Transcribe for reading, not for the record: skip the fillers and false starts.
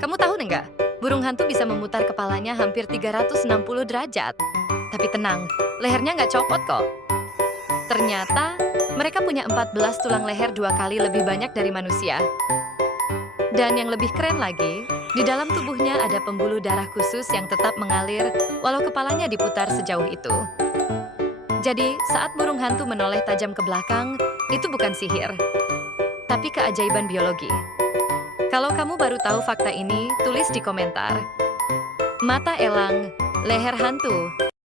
Kamu tahu nggak? Burung hantu bisa memutar kepalanya hampir 360 derajat. Tapi tenang, lehernya nggak copot kok. Ternyata, mereka punya 14 tulang leher 2 kali lebih banyak dari manusia. Dan yang lebih keren lagi, di dalam tubuhnya ada pembuluh darah khusus yang tetap mengalir walau kepalanya diputar sejauh itu. Jadi, saat burung hantu menoleh tajam ke belakang, itu bukan sihir, tapi keajaiban biologi. Kalau kamu baru tahu fakta ini, tulis di komentar. Mata elang, leher hantu,